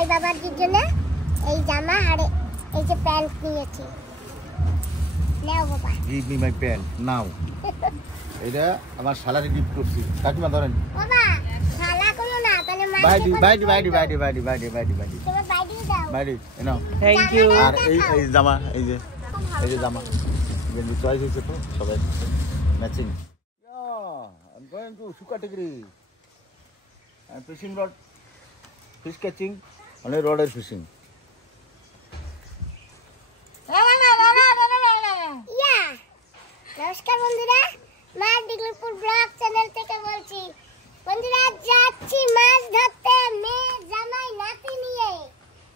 জামাই বাবার জন্য এই জামা আর এই যে প্যান্ট নিয়েছি। নাও বাবা, গিভ মি মাই প্যান্ট নাও। এটা আমার শালারে গিফট করছি। কাকিমা ধরেন। বাবা শালা কোনো না, তাহলে বাইডি তুমি বাইডি দাও। বাইডি নাও। Thank you. আর এই জামা, এই যে জামা কিন্তু চয়েস হয়েছে তো সবাই matching. I'm going to Sukatigiri. I'm fishing rod, fish catching, only rod is fishing. নমস্কার বন্ধুরা, মাছ ডিগলিপুর ব্লগ চ্যানেল থেকে বলছি। বন্ধুরা যাচ্ছি মাছ ধরতে, মেয়ে জামাই নাতি নিয়ে,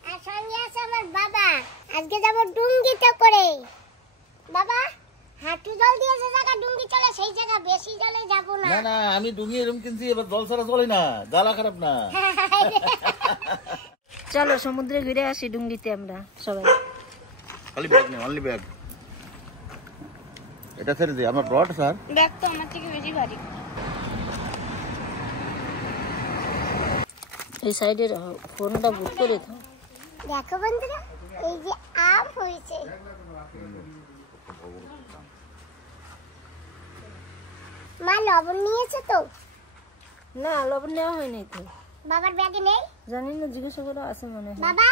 আর সঙ্গে আছে আমার বাবা। আজকে যাব ডুঙ্গিতে করে। বাবা হাঁটু জল দিয়ে যে জায়গা ডুঙ্গি চলে সেই জায়গা বেশি জলে যাব না। না না, আমি ডুঙ্গি এরকম কিনছি, এবার জল ছাড়া চলে না, জ্বালা খারাপ না। চলো সমুদ্রে ঘুরে আসি ডুঙ্গিতে আমরা সবাই। খালি ব্যাগ নেই, অনলি ব্যাগ। এটা ছেড়ে দে, আমার রড স্যার। ব্যাগ তো আমার থেকে বেশি ভারী। এই সাইডে ফোনটা বুক করে দাও। দেখো বন্ধুরা, এই যে আম হয়েছে। মা লবণ নিয়েছে তো? না লবণ নেওয়া হয়নি তো। বাবার ব্যাগে নেই? জানি না, জিজ্ঞাসা করে আছে মনে হয়। বাবা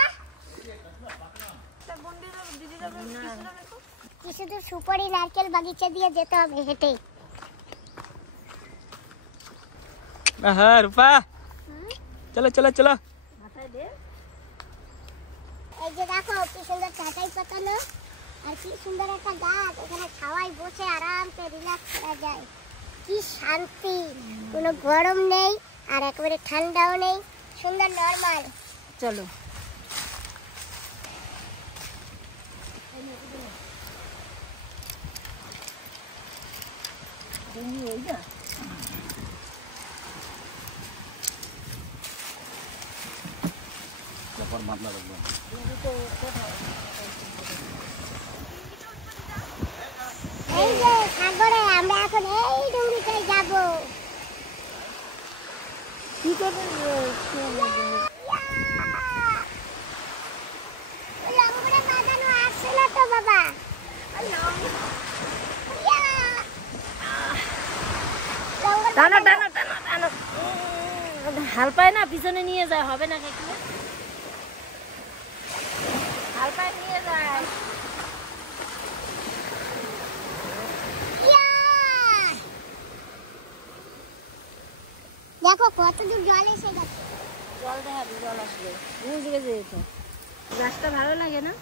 কি শুধু সুপারি নারকেল বাগিচা দিয়ে যেতে হবে হেঁটে। হ্যাঁ রূপা চলো চলো চলো। এই যে দেখো কি সুন্দর চাটাই পাতানো, আর কি সুন্দর একটা গাছ, এখানে ছাওয়ায় বসে আরামসে রিল্যাক্স করা যায়। কি শান্তি, কোনো গরম নেই আর একেবারে ঠান্ডাও নেই, সুন্দর নরমাল। চলো মাতলা লাগবে। এই যে সাগরে আমরা এখন এই ডুঙ্গিতে যাব। কি করবে? লঙ্গরে বাঁধানো আসছে না তো বাবা। টানো টানো টানো টানো। হাল পায় না, পিছনে নিয়ে যায়, হবে না কাকিমা? হাল পায় নিয়ে যায়। দেখো কত দূর জল এসে গেছে। জল দেখাবি, জল আসবে বুঝবে যেহেতু। গাছটা ভালো লাগে না?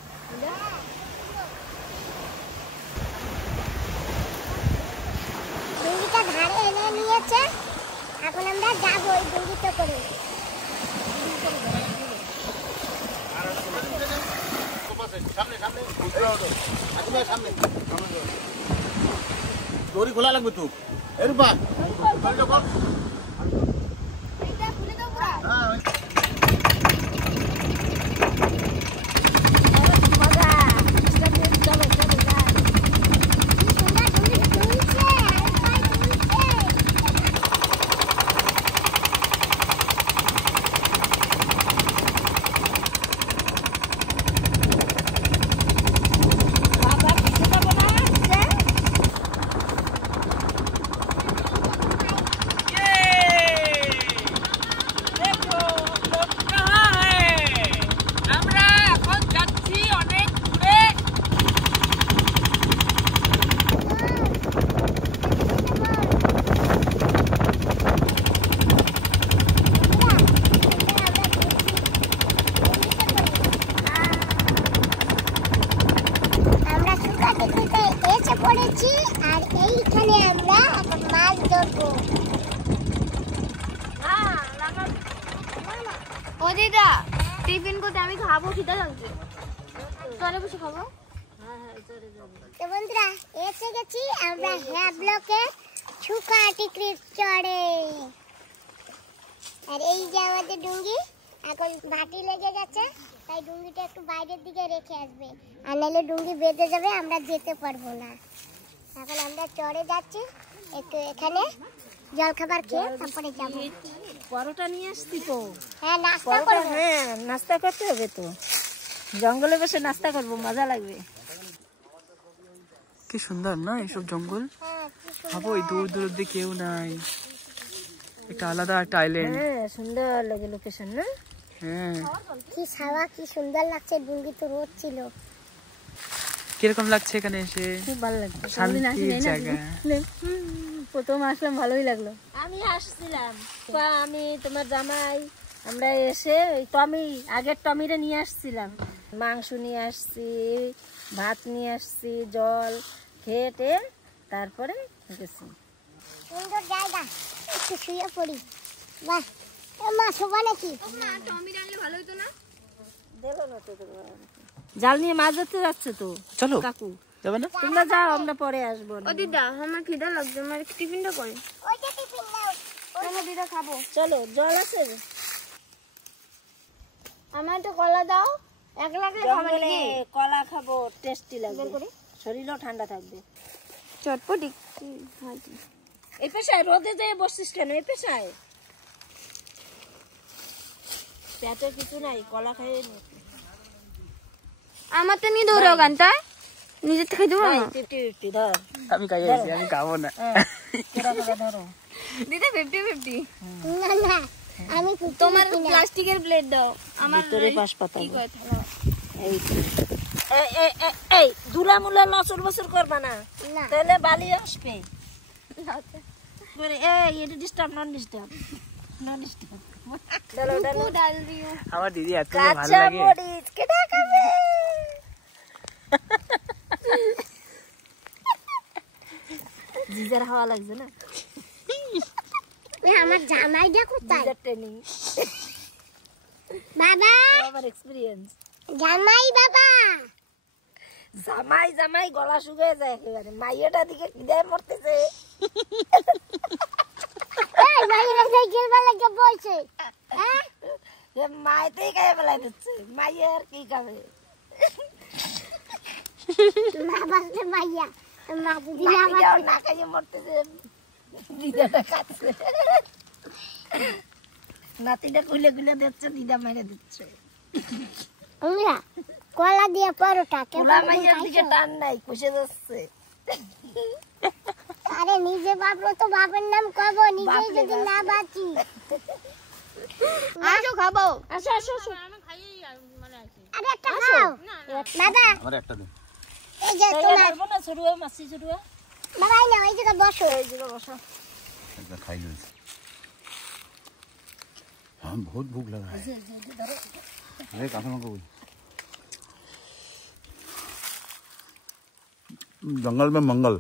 ডুঙ্গিটা ধারে এনে নিয়েছে, এখন আমরা যাবো ওই ডুঙ্গিতে করে। দড়ি খোলা লাগবে তো। এরপা পড়েছি, আর এইখানে আমরা এখন মাছ ধরবো। ও দিদা টিফিন করতে আমি খাবো, খিদা লাগছে, চলে বসে খাবো। তো বন্ধুরা এসে গেছি আমরা হ্যাঁ ব্লকে সুকাটিগিরি চড়ে। আর এই যে আমাদের ডুঙ্গি, এখন ভাটি লেগে গেছে, তাই ডুঙ্গিটা একটু বাইরের দিকে রেখে আসবে, আর নাহলে ডুঙ্গি বেঁধে যাবে, আমরা যেতে পারবো না। এখন আমরা চড়ে যাচ্ছি, একটু এখানে জলখাবার খেয়ে তারপরে যাবো। পরোটা নিয়ে আসছি তো। হ্যাঁ নাস্তা পরোটা, করব। হ্যাঁ নাস্তা করতে হবে তো, জঙ্গলে বসে নাস্তা করবো, মজা লাগবে। কি সুন্দর না এইসব জঙ্গল। হ্যাঁ কি সুন্দর। ভাবো এই দূর দূর অব্দি কেউ নাই, একটা আলাদা একটা আইল্যান্ড। হ্যাঁ সুন্দর লাগে লোকেশন না? হ্যাঁ কি ছাওয়া, কি সুন্দর লাগছে। ডুঙ্গি তো রোদ ছিল। কিরকম লাগছে এখানে এসে? খুব ভালো লাগছে। শান্তির জায়গা। প্রথম আসলাম, ভালোই লাগলো। আমি আসছিলাম, আমি তোমার জামাই, আমরা এসে ওই টমি, আগের টমিরে নিয়ে আসছিলাম, মাংস নিয়ে আসছি, ভাত নিয়ে আসছি, জল খেয়ে তারপরে গেছি। সুন্দর জায়গা, একটু শুয়ে পড়ি। বাহ, মা শোভা নাকি? জাল নিয়ে মাছ ধরতে যাচ্ছে তো চলো। কাকু, যাবে না? তোমরা যাও, আমরা পরে আসবো। ও দিদা আমার খিদা লাগছে, আমার টিফিনটা করে। ওই যে টিফিন নাও। আমার দিদা খাবো। চলো, জল আছে? আমার তো কলা দাও, এক লাখে খাবে জঙ্গলে নাকি? কলা খাবো, টেস্টি লাগবে, শরীরও ঠান্ডা থাকবে। চটপটি। এই পেশায় রোদে যেয়ে বসছিস কেন? এই পেশায় পেটে কিছু নাই, কলা খাই। আমার তো নিয়ে দৌড়াও গানটা, নিজের থেকে দেবো না। 50-50 ধর। আমি খাইছি, আমি খাবো না। কেরা কেরা ধরো। দিদা 50-50। না না, আমি তোমার প্লাস্টিকের প্লেট দাও, আমার ভিতরে পাশ পাতা। কি কয় থালা। এই এই দুলা মুলা লসর বসর করবা না, না। তাহলে বালি আসবে। এই এটা ডিস্টার্ব, নন ডিস্টার্ব, নন ডিস্টার্ব। চলো ও ডাল দিও। আমার দিদি এত ভালো কাঁচা লাগে। মরিচ কেটে খাবে। জিজার হাওয়া লাগছে না? আমার জামাইটা কোথায়? জিজার ট্রেনিং, বাবা, আমার এক্সপিরিয়েন্স। জামাই বাবা। জামাই জামাই গলা শুকিয়ে যায় একেবারে, মাইয়াটা দিকে খিদায় মরতেছে। এই মাইরা সাইকেল বালা কে বলছে? হ্যাঁ? মাইতেই খাই বেলাই দিচ্ছে, মাইয়ার কি খাবে? মা বাসতে মাইয়া। মা যদি না মাইয়াও বাসতে। না খাইয়ে মরতেছে, দিদাটা খাচ্ছে। নাতিটা খুলে খুলে দিচ্ছে, দিদা মেরে দিচ্ছে। আমরা কলা দিয়ে পরোটা কে পোলা মাইয়ার দিকে টান নাই, কষে যাচ্ছে। আরে নিজে বাপরো তো বাবার নাম কব, নিজে যদি না বাঁচি। আসো খাবো। আসো আসো আসো। আরে একটা খাও। বাবা, আমার একটা দিন। এই যে তোমার ধরবো না, ছড়ুয়া মাছি ছড়ুয়া। বাবা এই নাও, এই জায়গায় বসো। এই যে বসো। একটা খাই লইছি। हाँ बहुत भूख लगा है। अरे कहाँ को जंगल में मंगल।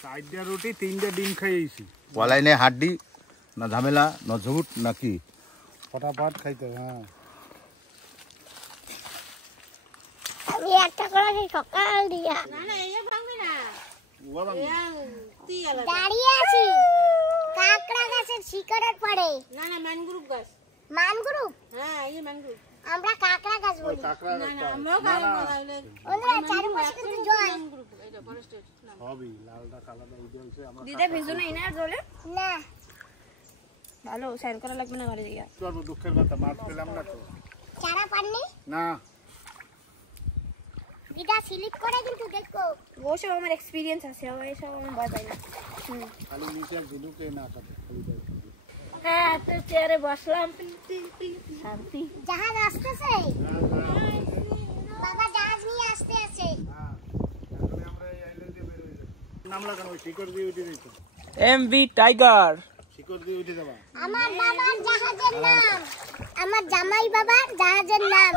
চারটা রুটি 3টা ডিম খাইয়েছি, वाला ने हाड्डी ना झमेला ना झूठ ना की ফটাফট খাইতে। হ্যাঁ আমি একটা করে সেই সকাল দিয়া দাঁড়িয়ে আছি কাকড়া গাছের শিকড়ের পরে। না না, ম্যানগ্রোভ গাছ। মানগুরু, হ্যাঁ এই ম্যানগ্রোভ। আমরা কাকড়া গাছ বলি। না না, আমরাও খাবো তাহলে। ওদের চারপাশে কিন্তু জল। সবই লালটা কালাটা উঠে আছে। আমরা দিদা ভেজো না ইনার জলে, না ভালো স্যার করা লাগবে না ঘরে গিয়া। সর্ব দুঃখের কথা, মাছ পেলাম না তো। চারা পাননি না দিদা স্লিপ করে কিন্তু দেখো। ওসব আমার এক্সপিরিয়েন্স আছে, আমার এসব আমার বাজাই না। খালি নিচে ঝিনুকে না কাটে। হ্যাঁ তো চেয়ারে বসলাম, শান্তি। জাহাজ আসতেছে, বাবা জাহাজ নিয়ে আসতে আছে। আমরা এই আইল্যান্ডে বের হয়ে যাব। নাম লাগানো ওই শিকড় দিয়ে উঠে দিত, এমভি টাইগার। শিকড় দিয়ে উঠে যাবা। আমার বাবার জাহাজের নাম, আমার জামাই বাবার জাহাজের নাম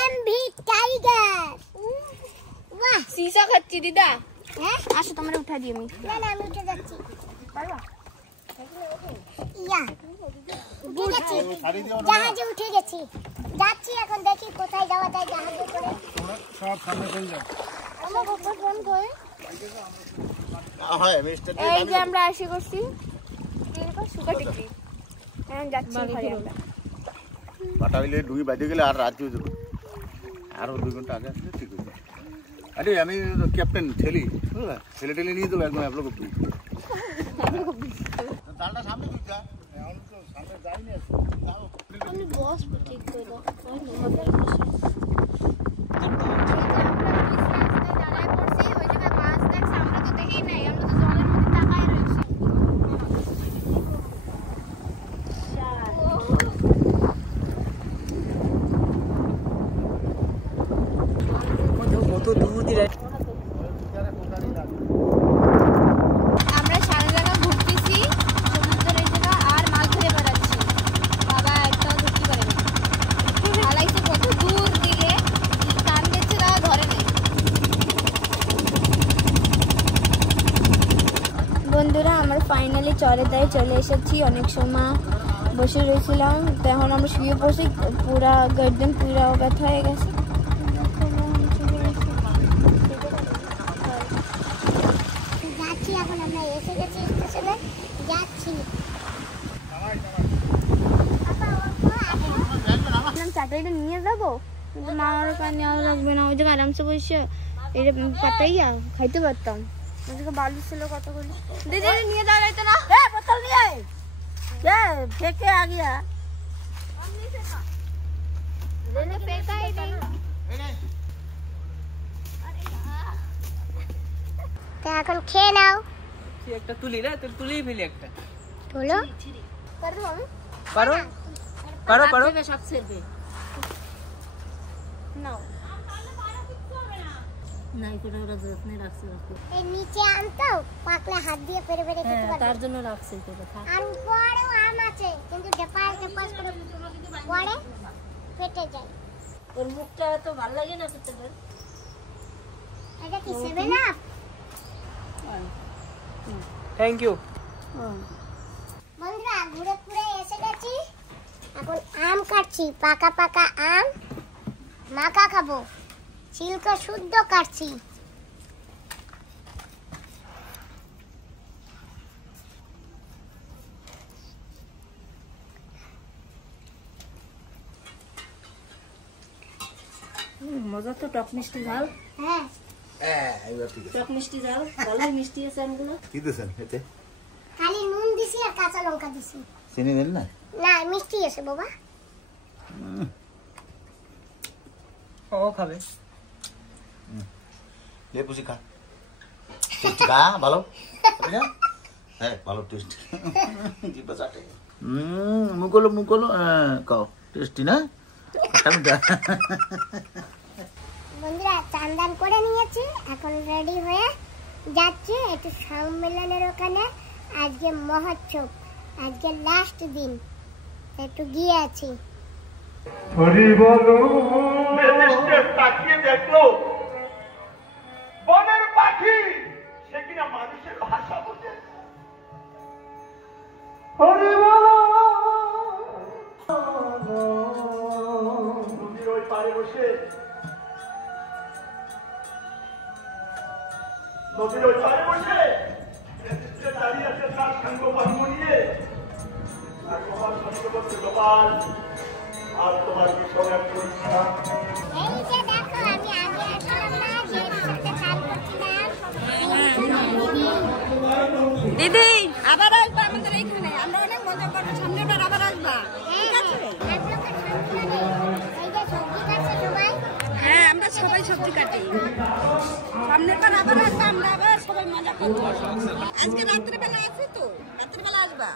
এমভি টাইগার। বাহ, সিসা খাচ্ছি দিদা। হ্যাঁ আসো তোমার উঠা দিই আমি। না না, আমি উঠে যাচ্ছি। ইয়া উঠে গেছি, জাহাজে উঠে গেছি, যাচ্ছি এখন। দেখি কোথায় যাওয়া যায় জাহাজে করে। সব সামনে চলে যাও। আমার উপর ফোন করে हाँ मिस्टर এই যে আমরা আসি করছি এরকম সুগা টিকরি, এখন যাচ্ছি ঘরে আমরা। বাটা হইলে 2 বাজে গেলে আর রাত হয়ে যাবে। আরো 2 ঘন্টা আগে আসলে ঠিক হয়ে যাবে। আরে আমি ক্যাপ্টেন ঠেলি, বুঝলা, ঠেলে ঠেলে নিয়ে যাবো একদম আপনাকে। শালটা সামনে তুই যা। এখন তো সামনে যাইনি আর আমি বসবো ঠিক করে দাও কত দূর দিয়ে আমরা সারা জায়গা ঘুরতেছি সমুদ্রের জায়গা আর মাছ ধরে বেড়াচ্ছি বাবা একটাও ধরতে পারে না হালাইছে কত দূর দিকে টান দিচ্ছে তাও ধরে নেই বন্ধুরা আমরা ফাইনালি চরে দাঁড়িয়ে চলে এসেছি অনেক সময় বসে রয়েছিলাম তো এখন আমরা শুয়ে পড়ছি পুরা গার্ডেন পুরা অগাধ হয়ে গেছে যাচ্ছি এখন আমরা এসে গেছি স্টেশনে যাচ্ছি চাটাইটা নিয়ে যাবো কিন্তু মামার কাছে নেওয়া লাগবে না ওই জায়গায় আরামসে বসে এটা পাতাইয়া খাইতে পারতাম ওদিকে বালু ছিল কতগুলো দিদি নিয়ে যাওয়া যাইতো না बोतल नहीं है क्या फेंके आ गया मैंने फेंका ही नहीं তো এখন খেয়ে নাও একটা তুলি রে তুই তুলি ফেলি একটা বলো পারো পারো পারো सब सिर पे নাও नहीं কোনো ওরা জোর নেই রাখছে এই নিচে আনতো পাকলে হাত দিয়ে পেরে পেরে খেতে হ্যাঁ পারবে তার জন্য রাখছে তো দেখা আর উপরেও আম আছে কিন্তু ডেপাস ডেপাস করে পড়ে ফেটে যায় ওর মুখটা তো ভালো লাগে না করতে এটা কি 7 আপ থ্যাংক ইউ বন্ধুরা ঘুরে ঘুরে এসে গেছি এখন আম কাটছি পাকা পাকা আম মাখা খাবো ছিলকা শুদ্ধ কাটছি মজা তো টক মিষ্টি ঝাল হ্যাঁ এইবার ঠিক আছে। টক মিষ্টি ঝাল ভালোই মিষ্টি আছে আমগুলো কি দিয়েছেন এতে? খালি নুন দিছি আর কাঁচা লঙ্কা দিছি চিনি দিন না? না মিষ্টি আছে বাবা ও খাবে লে পুষি খা। টেস্টি খা ভালো খাবি না? হ্যাঁ ভালো টেস্টি। জিভে চাটে। মুখলো মুখলো খাও টেস্টি না? আমি বন্ধুরা চান্দান করে নিয়েছি এখন রেডি হয়ে যাচ্ছি একটু সম্মেলনের ওখানে আজকে মহোৎসব আজকে লাস্ট দিন একটু গিয়ে আছি তাকিয়ে দেখলো বনের পাখি সে কিনা মানুষের ভাষা বোঝে হরি বলো নদীর ওই পারে বসে দাঁড়িয়ে আছে তার সঙ্গ পাত্র নিয়ে আর তোমার সঙ্গে বলছে গোপাল আর তোমার বিষয় একটু ইচ্ছা এই যে দেখো আমি আগে আসলাম না যে সাথে কাজ করছিলাম দিদি আবার আসবা আমাদের এইখানে আমরা অনেক মজা করবো সামনেবার আবার আসবা ঠিক আছে এই যে সবজি কাটছে সবাই হ্যাঁ আমরা সবাই সবজি কাটি সামনের বার আবার আসবা আমরা আবার সবাই মজা করবো আজকে রাত্রেবেলা আছি তো রাত্রেবেলা আসবা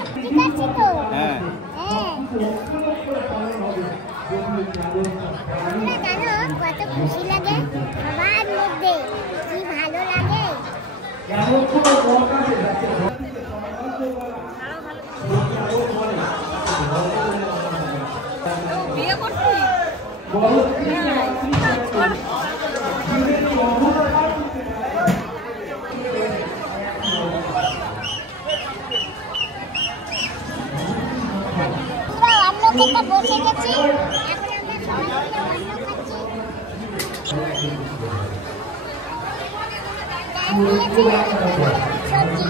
সবজি কাটছি তো হ্যাঁ হ্যাঁ তোমরা জানো কত খুশি লাগে সবার মধ্যে কি ভালো লাগে বিয়ে করছি আমরা অন্য খেতে বসে গেছি এখন আমরা সবাই মিলে অন্য খাচ্ছি সবজি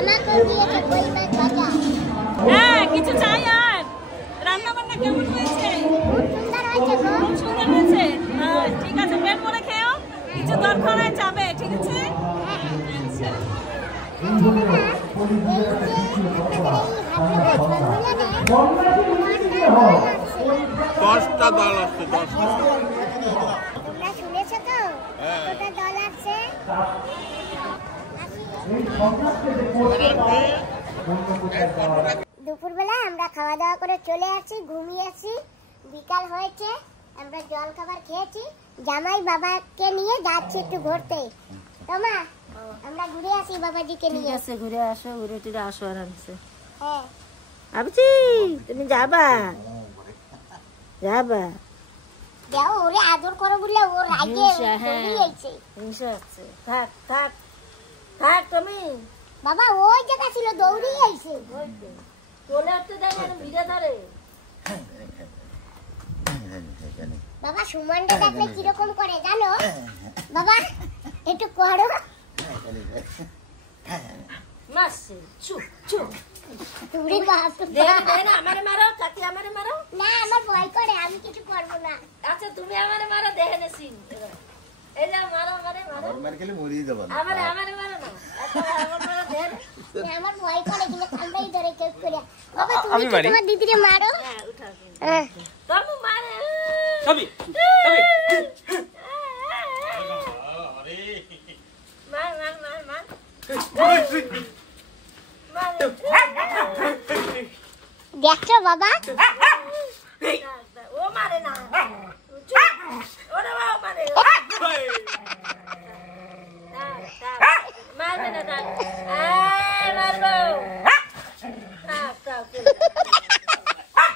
আমাকেও দিয়েছে কই মাছ ভাজা হ্যাঁ কিছু চাই জলখানায় যাবে, ঠিক আছে? দশটা দল আসছে, 10টা। তোমরা শুনেছো তো কতটা দল আছে? দুপুরবেলা আমরা খাওয়া দাওয়া করে চলে আসি, ঘুমিয়েছি। বিকাল হয়েছে, আমরা জল খাবার খেয়েছি। জামাই বাবাকে নিয়ে যাচ্ছি একটু ঘুরতে। তোমা আমরা ঘুরে আসি বাবাজিকে ঠিক নিয়ে। আছে, ঘুরে আসো, ঘুরে টুরে আসো আরামসে। হ্যাঁ ভাবছি তুমি যাবা, যাবা। যাও, ওরে আদর করো বললে ও রাগে দৌড়িয়েছে। হিংসা হচ্ছে। থাক থাক থাক তুমি। বাবা ওই জায়গা ছিল, দৌড়িয়েছে। চলে আসতে দেয় না, ভিড়ে ধরে। বাবা সুমনটা দেখলে কিরকম করে জানো? বাবা একটু করো। মারছে, চুপ চুপ। তুমি বাপ দে না, আমারে মারো, কাকি আমারে মারো। না, আমার ভয় করে, আমি কিছু করবো না। আচ্ছা তুমি আমারে মারো, দেখে নেছি। এই যে মারো, আমারে মারো, মার খেলে মরিয়ে যাবো না। আমারে আমারে মারো না। আমার মারো, দেখে না, আমার ভয় করে, কিন্তু কামড়াই ধরে কেউ করে। বাবা তুমি তো তোমার দিদিরে মারো। হ্যাঁ, উঠাও। হ্যাঁ। তুমি মারে। তবে মার মার মার মার মার। দেখছো বাবা? ও মারে না, ওরে বাবা মারে। মারবে না, থাক। মারবো, থাক থাক থাক থাক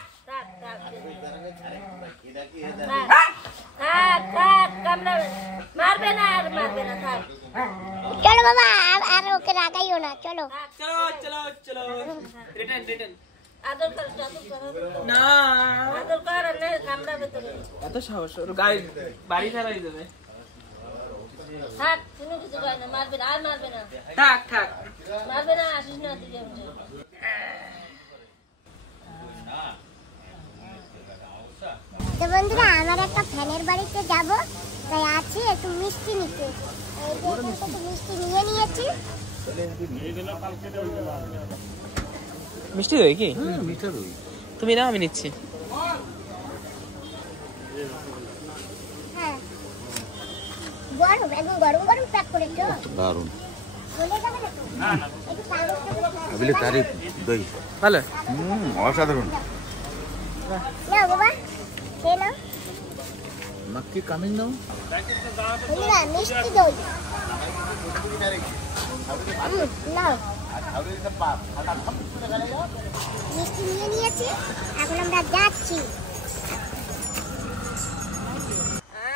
থাক থাক, কামড়াবে। মারবে না, আর মারবে না, থাক। চলো বাবা, আর ওকে রাগাইও না, চলো। চলো চলো চলো, রিটার্ন রিটার্ন। আদর কর, আদর কর, না আদর কর, আর না কামড়াবে তোরে। এত সাহস, ওর গায়ে বাড়ি ছাড়াই দেবে। থাক, কোনো কিছু কয় না, মারবে না, আর মারবে না, থাক থাক। মারবে না, আসিস না তুই। তো বন্ধুরা, আমার একটা ফ্যানের বাড়িতে যাব, তাই আছি একটু মিষ্টি নিতে। এই যে এখান থেকে মিষ্টি নিয়ে নিয়েছি। মিষ্টি দই কি? মিঠা দই। তুমি নাও, আমি নিচ্ছি। হ্যাঁ, গরম, একদম গরম গরম প্যাক করেছো। দারুণ। বলে যাবে না তো? একটু কাগজটা আবিলে তারিফ দই। ভালো। অসাধারণ। নাও বাবা, খেয়ে নাও। নাকি কামিং নাও। বন্ধুরা, মিষ্টি দই। নাও, মিষ্টি নিয়ে নিয়েছি, এখন আমরা যাচ্ছি।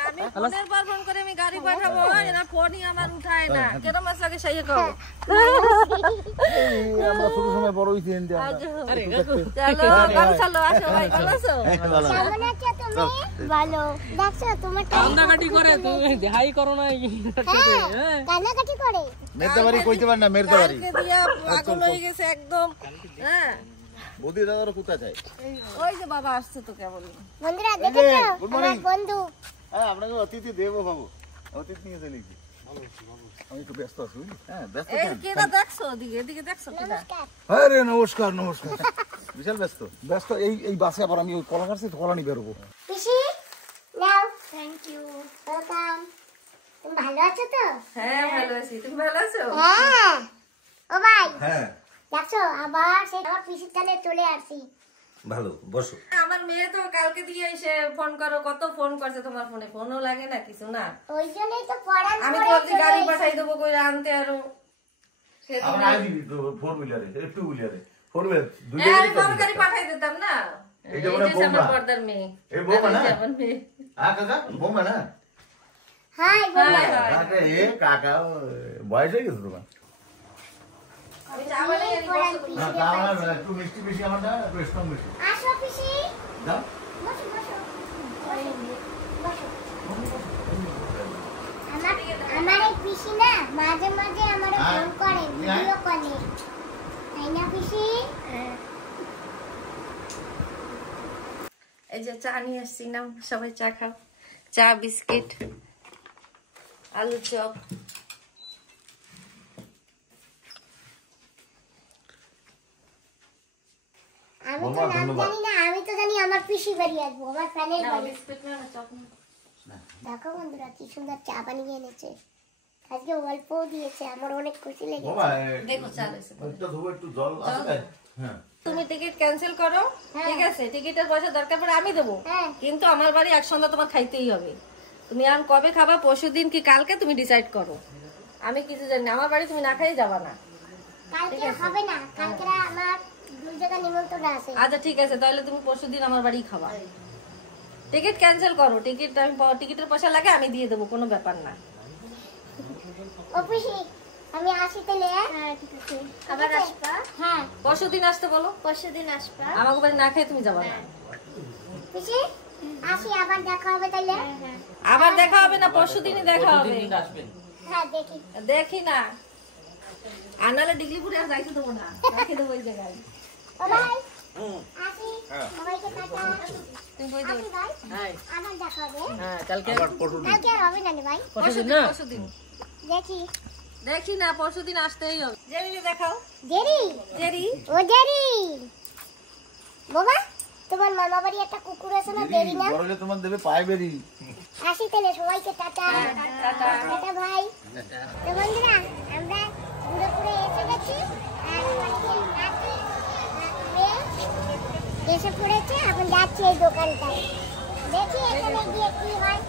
আমি ফোনের পর ফোন করে আমি গাড়ি পাঠাবো, এরা ফোনই আমার উঠায় না। কেন মাছ লাগে সেই খাও। আমরা ছোট সময় বড় হইছি এনতে। চলো, ভালো চলো, আসো ভাই, ভালো আছো? কেমন আছো তুমি? ভালো। দেখছো তোমার কান্নাকাটি করে, তুমি দেখাই করো না। হ্যাঁ, কান্নাকাটি করে। মেরতে পারি, কইতে পারি না, মেরতে পারি। কালকে দিয়া পাগল হয়ে গেছে একদম। হ্যাঁ, বৌদি দাদারা কোথায় যায়? ওই যে বাবা আসছে তো কেবল। বন্ধুরা দেখেছো, Good আমার morning. বন্ধু। হ্যাঁ, আপনাকে অতিথি দেবো বাবু। অতিথি নিয়ে চলেছি। আমি একটু ব্যস্ত আছি, বুঝলি? হ্যাঁ, ব্যস্ত এই কেন? কেডা দেখছো, এদিকে দেখছো কেডা? নমস্কার। আরে নমস্কার, নমস্কার। বিশাল ব্যস্ত। ব্যস্ত এই বাসে আবার আমি ওই কলা গাছে কলা নিয়ে বেরোবো। পিসি নাও। Thank you. ওয়েলকাম। তুমি ভালো আছো তো? হ্যাঁ, ভালো আছি। তুমি ভালো আছো? হ্যাঁ। ও ভাই, হ্যাঁ, দেখছো আবার সেই আমার পিসির তালে চলে আসি। ভালো, বসো। আমার মেয়ে তো কালকে দিয়ে এসে ফোন করো, কত ফোন করছে তোমার ফোনে, ফোনও লাগে না, কিছু না। ওই জন্যই তো পড়ান আমি তো করে ভাবছি চলে গাড়ি এসেছি। পাঠাই দেবো কই আনতে আরো। আমরা আইবি 4 হুইলারে, 2 হুইলারে। 4 হুইলার দুই হ্যাঁ, আমি বড় গাড়ি পাঠাই দিতাম না। এই যে ওরা এই যে আমার বোমা। পর্দার মেয়ে। এই বোমা না? এই যে আমার মেয়ে। কাকা, বোমা না? হাই বোমা। কাকা, কাকা, বয়স হয়ে গেছে তোমার? আমি চা বানাই আনি, পড়ান বসো তুমি। পিসিরে না, আমার পাইছি। একটু মিষ্টি বেশি, আমার না একটু স্ট্রং বেশি। আসো পিসি। দাও। বসো বসো। বসো। আমার এই পিসি না মাঝে মাঝে আমার ফোন করে, ভিডিও কলে। তাই না পিসি? এই যে চা নিয়ে আসছি, নাও সবাই চা খাও। চা, বিস্কিট। আলুর চপ। আমি তো নাম জানি না, আমি তো জানি আমার পিসি বাড়ি আসবো, আমার ফ্যানের বাড়ি। দেখো বন্ধুরা কি সুন্দর চা বানিয়ে এনেছে, আজকে অল্প দিয়েছে, আমার অনেক খুশি লেগেছে। দেখো চাল এসে একটু জল আছে। হ্যাঁ তুমি টিকিট ক্যান্সেল করো, ঠিক আছে? টিকিটের পয়সা দরকার পড়ে আমি দেবো, কিন্তু আমার বাড়ি এক সন্ধ্যা তোমার খাইতেই হবে। তুমি আর কবে খাবা, পরশুদিন কি কালকে, তুমি ডিসাইড করো। আমি কিছু জানি না, আমার বাড়ি তুমি না খাই যাবা না। কালকে হবে না, কালকে আমার দুই জায়গায় নিমন্ত্রণ আছে। আচ্ছা ঠিক আছে, তাহলে তুমি পরশুদিন আমার বাড়ি খাবা। টিকিট ক্যান্সেল করো, টিকিটের পয়সা লাগে আমি দিয়ে দেবো, কোনো ব্যাপার না। ও পিসি আমি আসি তাহলে। হ্যাঁ ঠিক আছে, আবার আসবা? হ্যাঁ পরশুদিন আসতে বলো। পরশুদিন আসবা? আমাকে বাড়ি না খাই তুমি যাবা না। পিসি আসি, আবার দেখা হবে তাহলে। আবার দেখা হবে না, পরশুদিনই দেখা হবে। হ্যাঁ দেখি দেখি না, আর নাহলে ডিগ্রিপুরে আর যাইতে দেবো না, রেখে দেবো ওই জায়গায়। ও ভাই আসি, সবাইকে টাটা। তুমি বই আসি ভাই, আবার দেখা হবে। হ্যাঁ কালকে কালকে আর হবে না রে ভাই, পরশুদিন দেখি দেখি না, পরশুদিন আসতেই হবে। জেরি দেখাও, জেরি জেরি ও জেরি। বাবা তোমার মামা বাড়ি একটা কুকুর আছে না, জেরি না? বড় হলে তোমার দেবে পায়ে বেরি। আসি তাহলে, সবাইকে টাটা। টাটা ভাই। তো বন্ধুরা আমরা পুরোপুরি এসে গেছি, আর অনেকদিন রাতে এসে পড়েছে, এখন যাচ্ছি এই দোকানটায়, দেখি এখানে গিয়ে কি হয়।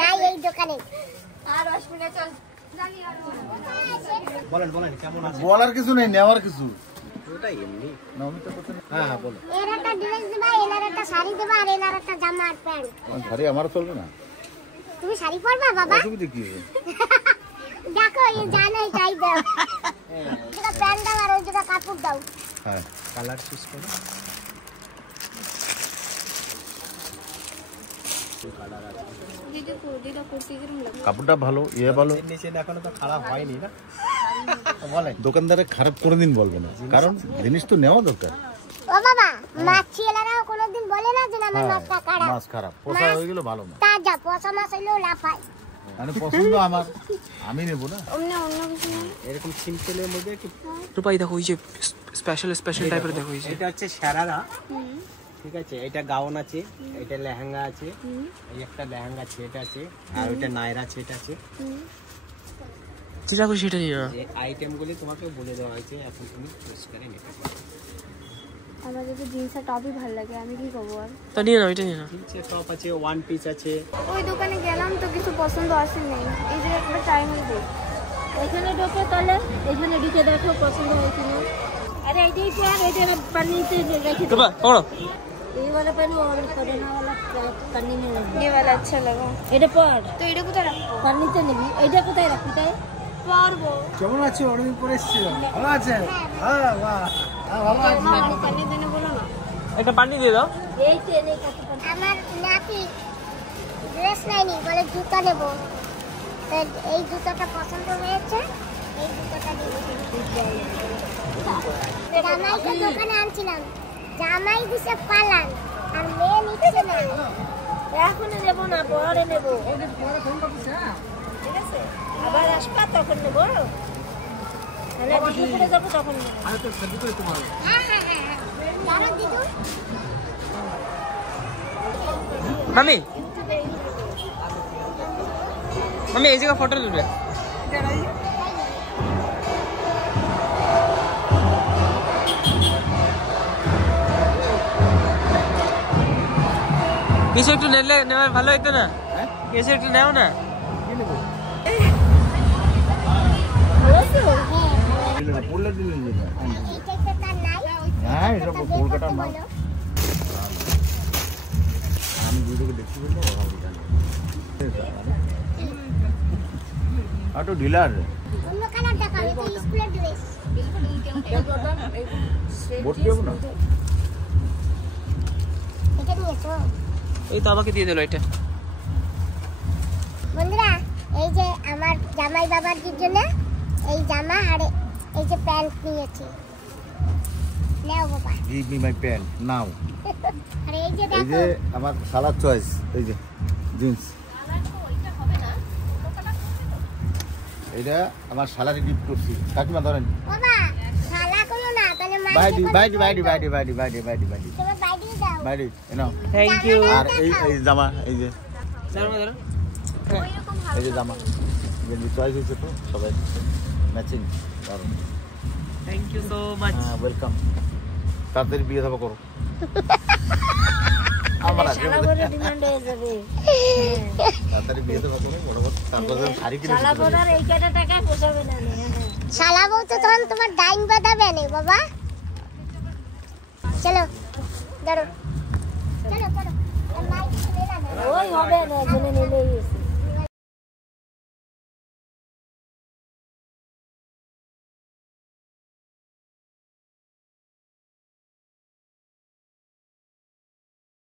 যাই এই দোকানে। আর আসবে চল। বলার কিছু নেই, নেওয়ার কিছু। এর একটা ড্রেস দেবা, এনার একটা শাড়ি দেবা, আর এনার একটা জামা আর প্যান্ট। শাড়ি আমার চলবে না, তুমি শাড়ি পরবা বাবা? অসুবিধা কি হবে? দেখো এই জানাই তাই দাও, যেটা প্যান্ট দাও আর ওই যেটা কাপড় দাও। হ্যাঁ কালার চুজ করো। কাপড়টা ভালো, ইয়ে ভালো। নিচে এখনো তো খারাপ হয়নি না? দোকানদারে খারাপ করে দিন বলবে না, কারণ জিনিস তো নেওয়া দরকার। ও বাবা, মাছিলারাও কোনোদিন বলে না যে আমার মাছটা খারাপ। মাছ খারাপ, পচা হয়ে গেল ভালো না। তাজা পচা মাছ হইলেও লাফায়। মানে পছন্দ আমার, আমি নেবো না। অন্য কিছু না। এরকম সিম্পলের মধ্যে কি রূপাই দেখো, ওই যে স্পেশাল টাইপের দেখো, এই যে এটা হচ্ছে শারারা, ঠিক আছে? এটা গাউন আছে, এটা লেহেঙ্গা আছে, এই একটা লেহেঙ্গা আছে, এটা আছে, আর ওইটা নায়রা আছে, এটা আছে। যেটা খুশি সেটা নিয়ে না। এই আইটেমগুলি তোমাকে বলে দেওয়া হয়েছে, এখন তুমি চুজ করে নিতে পারো। আমার যদি জিন্স আর টপই ভালো লাগে, আমি কি করবো আর? তা নিয়ে নাও, এটা নিয়ে নাও। নিচে টপ আছে, ওয়ান পিস আছে। ওই দোকানে গেলাম তো কিছু পছন্দ আসে নাই, এই যে একটা টাইম দেব। এখানে ঢোকে, তাহলে এখানে ঢুকে দেখো পছন্দ হয়েছে না। अरे ऐसे ही यार, ऐसे पन्नी से रखी রূপা পড়ো। ये वाला पहनो और करना वाला पन्नी में लग ये वाला अच्छा लगा। এটা পর তো এটা কোথায় রাখবো? পন্নিতে নিবি, এটা কোথায় রাখবি? তাই পারবো। কেমন আছে? অনেকদিন পরে এসেছি, ভালো আছে? হ্যাঁ বাহ, ভালো আছে। আমার পানি দিনে বলো না। একটা পানি দিয়ে দাও। এই তো এনে কত পন্নি। আমার নাতি ড্রেস নাইনি, বলে জুতা নেব। তো এই জুতাটা পছন্দ হয়েছে, এই জুতাটা নেব। জামাইকে দোকানে আনছিলাম, জামাই দিছে পালান, আর মেয়ে নিচ্ছে না। এখন নেব না, পরে নেব, ঠিক আছে? আবার আসবা তখন নেব, তাহলে দুপুরে যাবো তখন নেব। হ্যাঁ হ্যাঁ হ্যাঁ হ্যাঁ, জানো দিদু? মামি মামি এই জায়গা ফটো তুলবে। কিছু একটু নেওয়া ভালো হইতো না? কিছু একটু নেও না। পড়লে দিলে যেটা। এই টাইপের তার নাই? হ্যাঁ, এটা বের কলকাতার করতে মাল। বলো। আমি দুটোকে দেখছি বলবো, একটু ঢিলার অন্য কালার দেখাও, এটা স্কুলের ড্রেস। ভর্তি হবো না। এটা নিয়েছো? এই তো আমাকে দিয়ে দিল এটা। বন্ধুরা এই যে আমার জামাই বাবার জন্য এই জামা আর এই যে প্যান্ট নিয়েছি, নাও বাবা। গিভ মি মাই প্যান্ট নাও। আর এই যে এই যে দেখো, আমার সালাদ চয়েস, এই যে জিন্স এটা আমার শালারে গিফট করছি। কাকিমা ধরেন। বাবা শালা কোনো না তাহলে বাইডি মাইকে বাইডি বাইডি বাইডি বাইডি বাইডি বাইডি বাইডি তোমার বাইডি দাও বাইডি এনো। Thank you. আর এই জামা এই যে ওইরকম এই যে জামা গেঞ্জি চয়েস হয়েছে তো সবাই ম্যাচিং। দারুণ। Thank you so much. হ্যাঁ ওয়েলকাম। তাড়াতাড়ি বিয়ে দেবো করো। আমার আগে শালা বড় ডিমান্ড হয়ে যাবে। তাড়াতাড়ি বিয়ে দেবো করো বড় বড়। তারপর শাড়ি কিনে শালা বড়ার এই কটা টাকা পোষাবে না। শালা বউ তো তখন তোমার ডাইন বাঁধাবে না বাবা। চলো ধরো চলো চলো লাইট চলে না ওই হবে না জেনে নিলেই